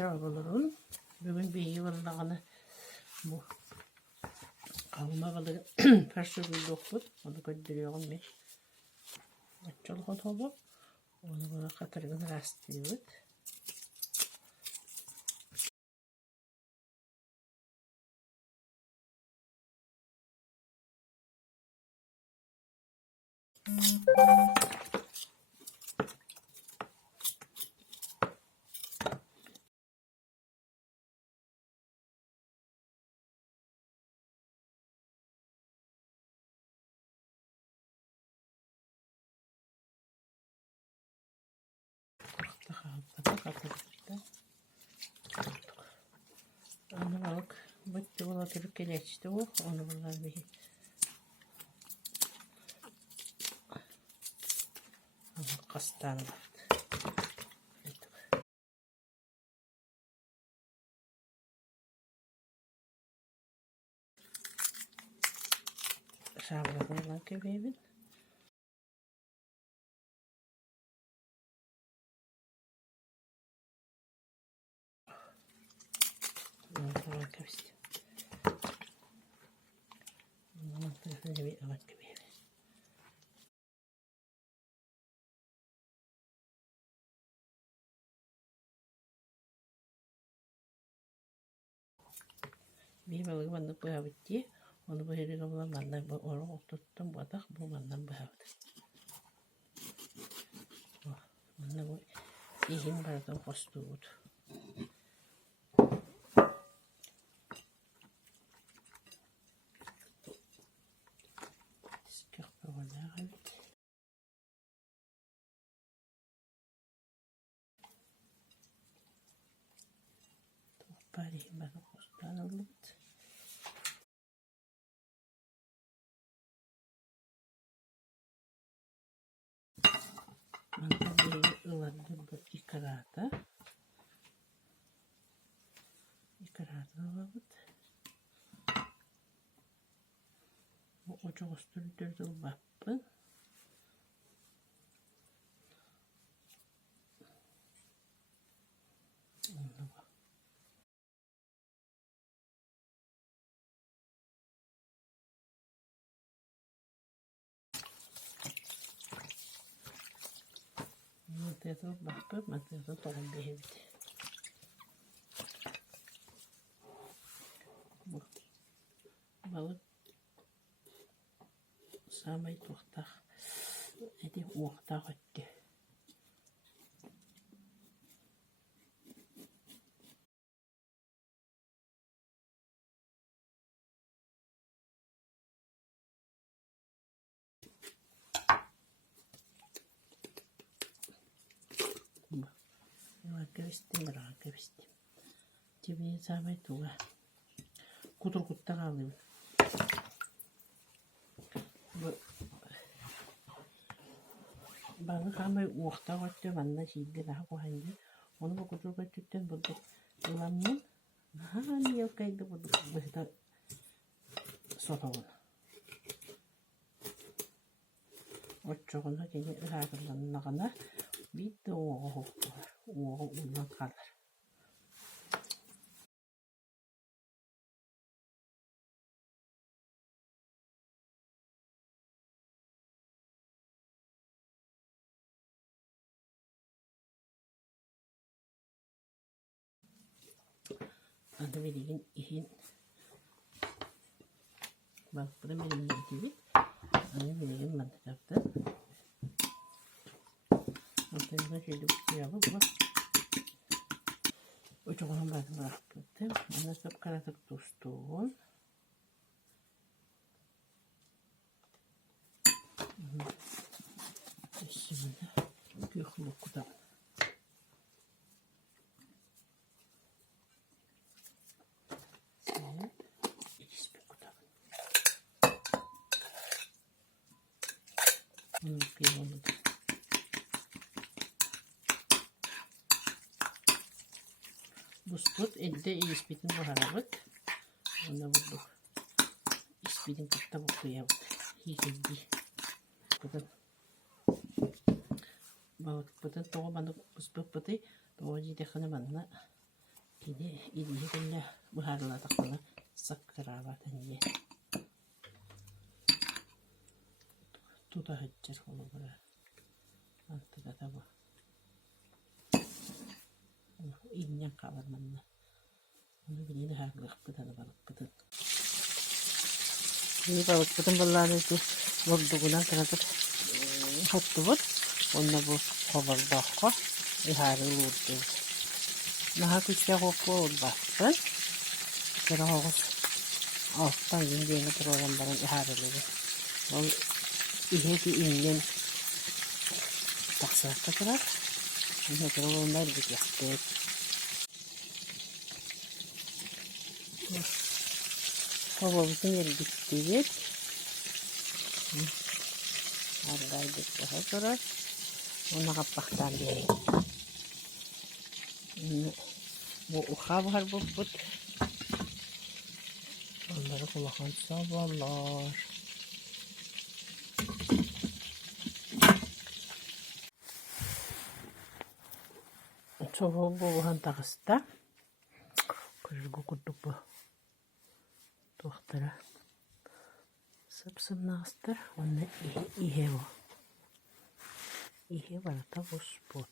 Merhabalarım. Bugün bir yıvırlağını bu kalma balığı perşe bulduk. Onu gönderiyorum ben. Açalı hotobu. Onu buna katırgın rastlıyoruz. Onu balık bitti buna durup geçti o. Onu bunlar bir kastan vardı. Şabraklarla köpeğimin. Onu köpeğim. Onu bir alak köpeğim. Bir balığı bana bu bitti. Onu bu heri kablan benden bu onu tuttum batak bu benden bu havada. Bana bu ihin baradan kostuğudu. Sıkık böyle halde. Parayım bana kostan oldu. Mantarları ıladım bu ikarada. İkarada alalım. Bu ocak üstünü dürdüm baktım. Mantardan baktım. Mantardan tohum bir bu balık samay tuhtak. Edi uğtak etti. Rakibistim. Cebine samay tuğa. Kutur kutta kaldım. Bu balık ama uğtak etti. Bana şimdi daha koyunca. Onu bu kutur kuttuktan bulduk. Ulanmın. Hani yok kaydı bulduk. Burada soğan. Ocağına gene ıhaklarına bir de o ondan kalır. Adı vereyim ihin. Bak bu da benim gibi. Adı vereyim ben de yaptım. Aslında şöyle bir şey yapalım. Ocağına ben bıraktım. Ondan sonra karatık tostun. Şimdi köklük kutam. İkisi kutam. Bunu kıyamadım. Bu spot elde ispitin baharat. Ona bulduk. İspitin kutta bakıyor. Yiyildi. Kutam. Balık pıtı, toğu bandık uspuk pıtı, toğu jide khana banna. Kini iliği böyle buharladıkları sıkkıravatın ye. Tuda hıccır onu bura. Antıda da bu. İlinen kavarmanla. Onu bilini hargılık gıdanı balık gıdan. İyi balık gıdan balığı vurduğuna kadar hattı var. Onunla bu kovardakka iharı vurdu. Naha küçük koku olbastın. Kira hoğuz alttan yenge programların iharıları. O ihe ki inen taksakta kırar. Onu programlar bir yaptı. Havamızın yeri bitti. Hargaydık daha sonra. Ona kapaktan değil. Bu uha var bu. Onları kulakan savarlar. Çoğu bu uhan takısta. Kırgı kurduk bu. Doktora. Sıpsın nastır. Onun ihe bu. İyi var da bu spot.